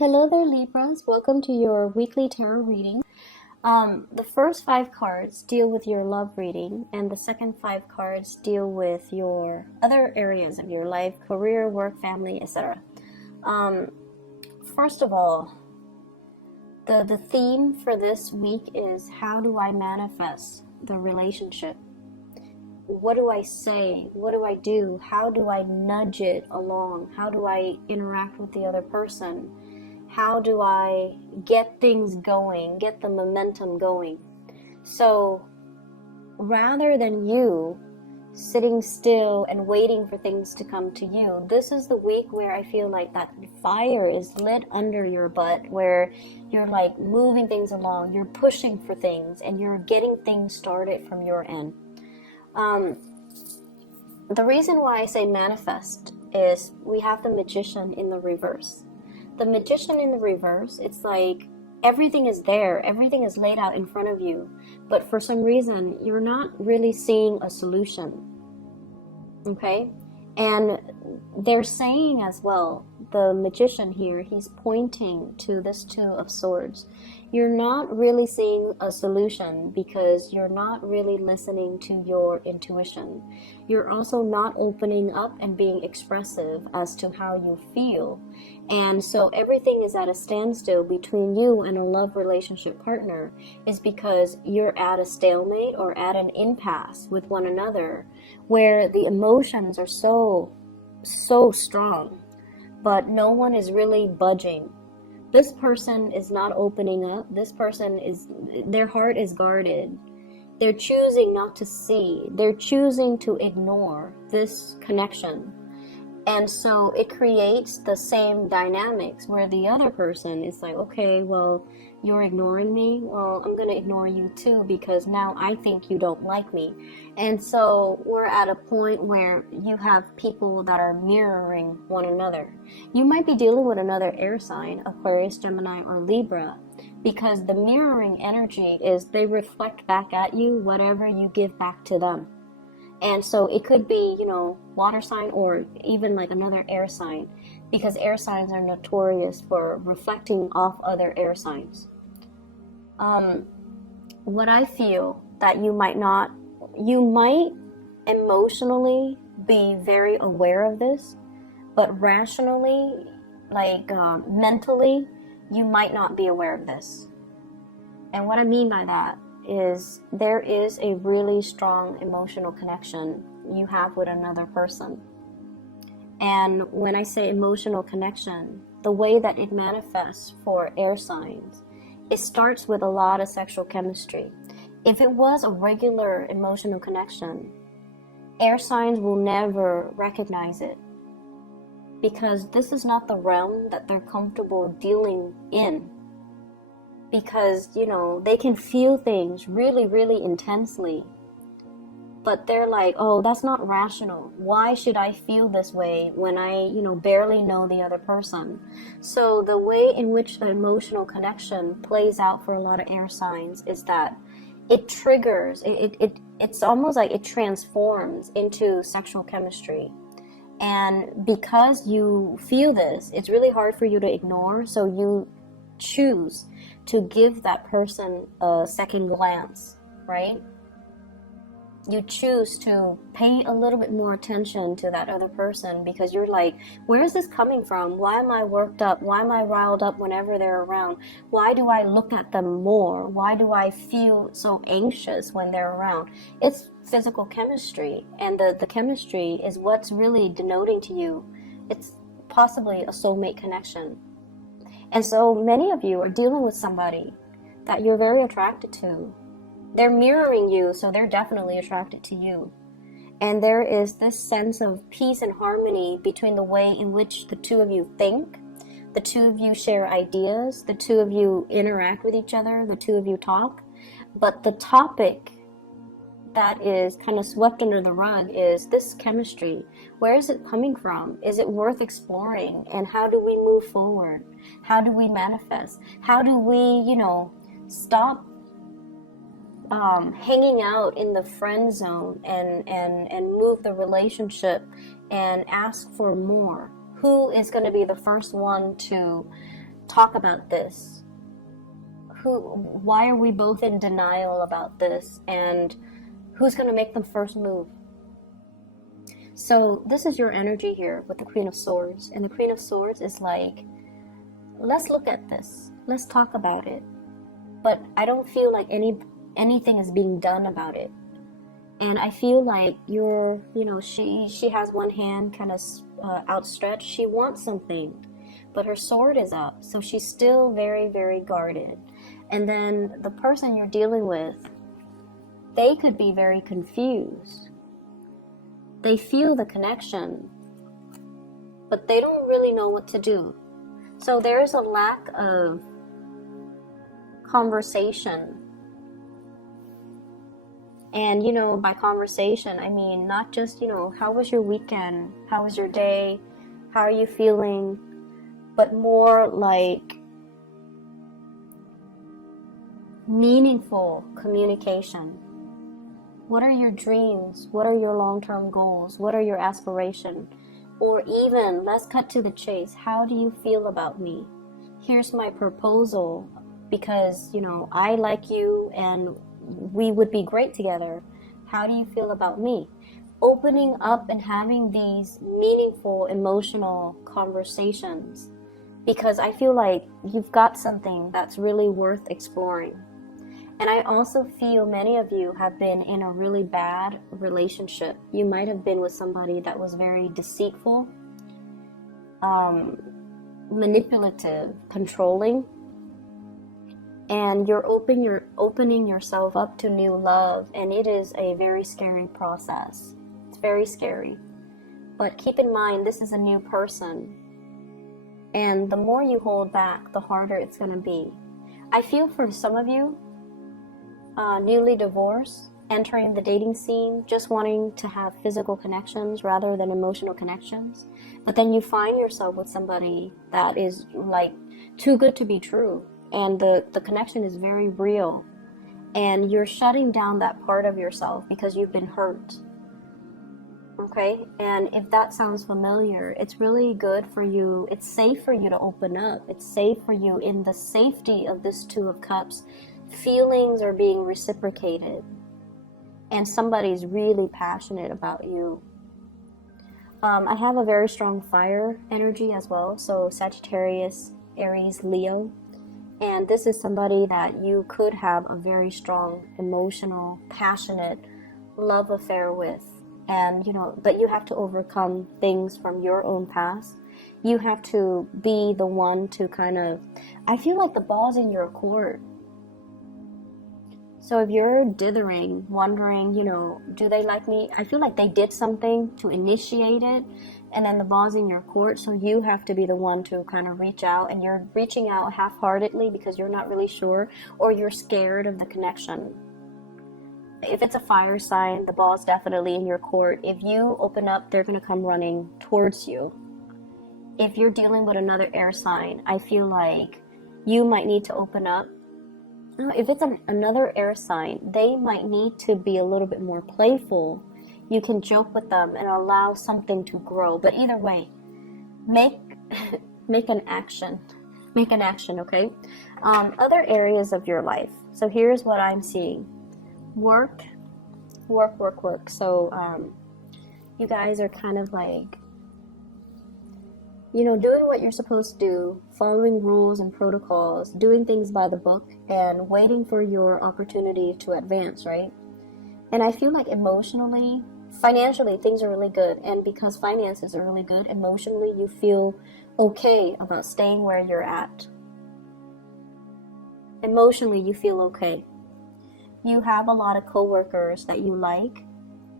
Hello there, Libras. Welcome to your weekly tarot reading. The first five cards deal with your love reading, and the second five cards deal with your other areas of your life, career, work, family, etc. First of all, the theme for this week is how do I manifest the relationship? What do I say? What do I do? How do I nudge it along? How do I interact with the other person? How do I get things going, get the momentum going? So rather than you sitting still and waiting for things to come to you, this is the week where I feel like that fire is lit under your butt, where you're like moving things along, you're pushing for things, and you're getting things started from your end. The reason why I say manifest is we have the Magician in the reverse. The Magician in the reverse, it's like everything is there, everything is laid out in front of you, but for some reason you're not really seeing a solution. Okay? And they're saying as well, the Magician here, he's pointing to this Two of Swords. You're not really seeing a solution because you're not really listening to your intuition. You're also not opening up and being expressive as to how you feel. And so everything is at a standstill between you and a love relationship partner is because you're at a stalemate or at an impasse with one another where the emotions are so strong, but no one is really budging. This person is not opening up. This person their heart is guarded. They're choosing not to see. They're choosing to ignore this connection. And so it creates the same dynamics where the other person is like, okay, well, you're ignoring me. Well, I'm going to ignore you too because now I think you don't like me. And so we're at a point where you have people that are mirroring one another. You might be dealing with another air sign, Aquarius, Gemini, or Libra, because the mirroring energy is they reflect back at you whatever you give back to them. And so it could be, water sign or even like another air sign, because air signs are notorious for reflecting off other air signs. What I feel that you might emotionally be very aware of this, but rationally, mentally, you might not be aware of this. And what I mean by that is there is a really strong emotional connection you have with another person. And when I say emotional connection, the way that it manifests for air signs, it starts with a lot of sexual chemistry. If it was a regular emotional connection, air signs will never recognize it because this is not the realm that they're comfortable dealing in. Because, they can feel things really, really intensely. But they're like, oh, that's not rational. Why should I feel this way when I, barely know the other person? So the way in which the emotional connection plays out for a lot of air signs is that it triggers, it's almost like it transforms into sexual chemistry. And because you feel this, it's really hard for you to ignore. So you choose to give that person a second glance, right? You choose to pay a little bit more attention to that other person because you're like, where is this coming from? Why am I worked up? Why am I riled up whenever they're around? Why do I look at them more? Why do I feel so anxious when they're around? It's physical chemistry, and the chemistry is what's really denoting to you. It's possibly a soulmate connection. And so many of you are dealing with somebody that you're very attracted to. They're mirroring you, so they're definitely attracted to you. And there is this sense of peace and harmony between the way in which the two of you think, the two of you share ideas, the two of you interact with each other, the two of you talk. But the topic that is kind of swept under the rug is this chemistry. Where is it coming from? Is it worth exploring? And how do we move forward? How do we manifest? How do we, stop hanging out in the friend zone and move the relationship and ask for more? Who is going to be the first one to talk about this? Why are we both in denial about this? And who's going to make the first move? So this is your energy here with the Queen of Swords. And the Queen of Swords is like, let's look at this. Let's talk about it. But I don't feel like anything is being done about it. And I feel like she has one hand kind of outstretched. She wants something, but her sword is up. So she's still very, very guarded. And then the person you're dealing with, they could be very confused. They feel the connection, but they don't really know what to do. So there's a lack of conversation. And, by conversation, I mean, not just, how was your weekend? How was your day? How are you feeling? But more like meaningful communication. What are your dreams? What are your long-term goals? What are your aspirations? Or even, let's cut to the chase. How do you feel about me? Here's my proposal because, I like you and we would be great together. How do you feel about me? Opening up and having these meaningful, emotional conversations, because I feel like you've got something that's really worth exploring. And I also feel many of you have been in a really bad relationship. You might have been with somebody that was very deceitful, manipulative, controlling. And you're opening yourself up to new love, and it is a very scary process. It's very scary. But keep in mind, this is a new person. And the more you hold back, the harder it's going to be. I feel for some of you, newly divorced, entering the dating scene, just wanting to have physical connections rather than emotional connections. But then you find yourself with somebody that is like too good to be true. And the connection is very real. And you're shutting down that part of yourself because you've been hurt. Okay? And if that sounds familiar, it's really good for you. It's safe for you to open up. It's safe for you in the safety of this Two of Cups. Feelings are being reciprocated. And somebody's really passionate about you. I have a very strong fire energy as well. So Sagittarius, Aries, Leo. And this is somebody that you could have a very strong, emotional, passionate love affair with. And, but you have to overcome things from your own past. You have to be the one to I feel like the ball's in your court. So if you're dithering, wondering, do they like me? I feel like they did something to initiate it. And then the ball's in your court, so you have to be the one to reach out, and you're reaching out half-heartedly because you're not really sure, or you're scared of the connection. If it's a fire sign, the ball's definitely in your court. If you open up, they're going to come running towards you. If you're dealing with another air sign, I feel like you might need to open up. If it's another air sign, they might need to be a little bit more playful. You can joke with them and allow something to grow. But either way, make an action. Make an action, okay? Other areas of your life. So here's what I'm seeing. Work. So you guys are doing what you're supposed to do, following rules and protocols, doing things by the book, and waiting for your opportunity to advance, right? And I feel like emotionally, financially, things are really good. And because finances are really good, emotionally, you feel okay about staying where you're at. Emotionally, you feel okay. You have a lot of coworkers that you like.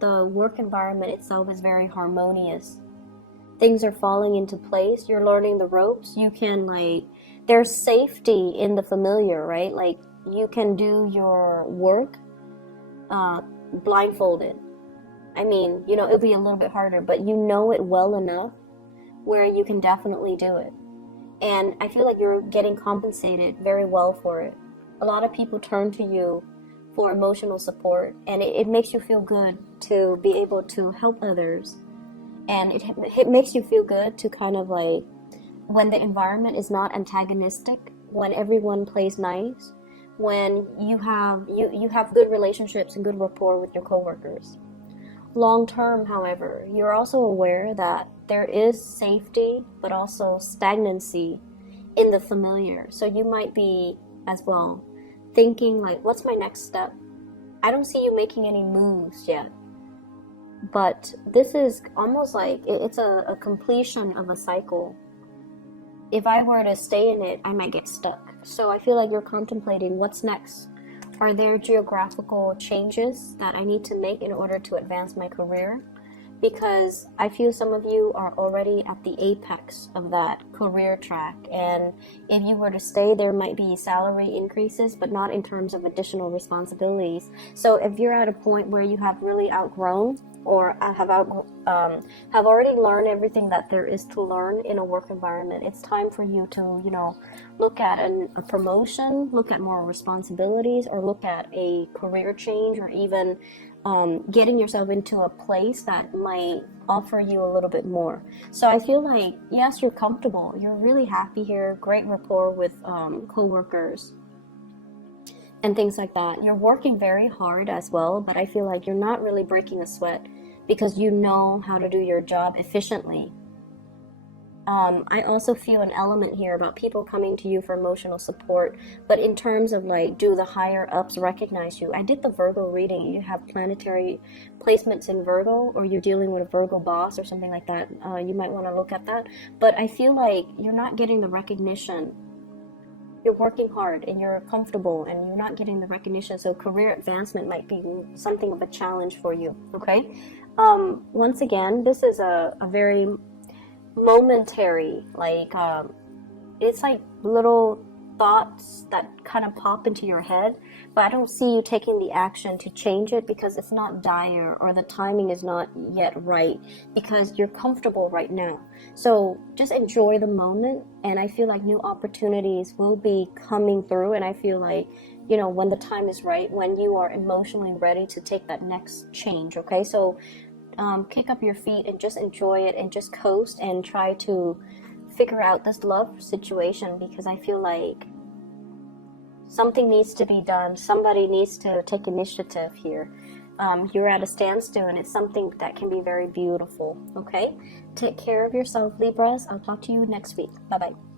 The work environment itself is very harmonious. Things are falling into place. You're learning the ropes. You can there's safety in the familiar, right? Like you can do your work blindfolded. I mean, it'll be a little bit harder, but you know it well enough where you can definitely do it. And I feel like you're getting compensated very well for it. A lot of people turn to you for emotional support, and it makes you feel good to be able to help others. And it makes you feel good to when the environment is not antagonistic, when everyone plays nice, when you have good relationships and good rapport with your coworkers. Long term, however, you're also aware that there is safety but also stagnancy in the familiar. So you might be as well thinking like, what's my next step? I don't see you making any moves yet. But this is almost like it's a completion of a cycle. If I were to stay in it, I might get stuck. So I feel like you're contemplating what's next. Are there geographical changes that I need to make in order to advance my career? Because I feel some of you are already at the apex of that career track, and if you were to stay, there might be salary increases, but not in terms of additional responsibilities. So if you're at a point where you have really outgrown or have already learned everything that there is to learn in a work environment, it's time for you to, look at a promotion, look at more responsibilities, or look at a career change, or even getting yourself into a place that might offer you a little bit more. So I feel like, yes, you're comfortable, you're really happy here, great rapport with co-workers and things like that. You're working very hard as well, but I feel like you're not really breaking a sweat because you know how to do your job efficiently. I also feel an element here about people coming to you for emotional support, but in terms of like, do the higher ups recognize you? I did the Virgo reading. You have planetary placements in Virgo, or you're dealing with a Virgo boss or something like that. You might want to look at that. But I feel like you're not getting the recognition. You're working hard and you're comfortable and you're not getting the recognition. So career advancement might be something of a challenge for you. Okay. Once again, this is a very momentary, like it's like little thoughts that kind of pop into your head, but I don't see you taking the action to change it because it's not dire, or the timing is not yet right, because you're comfortable right now. So just enjoy the moment, and I feel like new opportunities will be coming through, and I feel like, when the time is right, when you are emotionally ready to take that next change. Okay, so kick up your feet and just enjoy it and just coast and try to figure out this love situation, because I feel like something needs to be done. Somebody needs to take initiative here. You're at a standstill, and it's something that can be very beautiful. Okay, take care of yourself, Libras. I'll talk to you next week. Bye bye.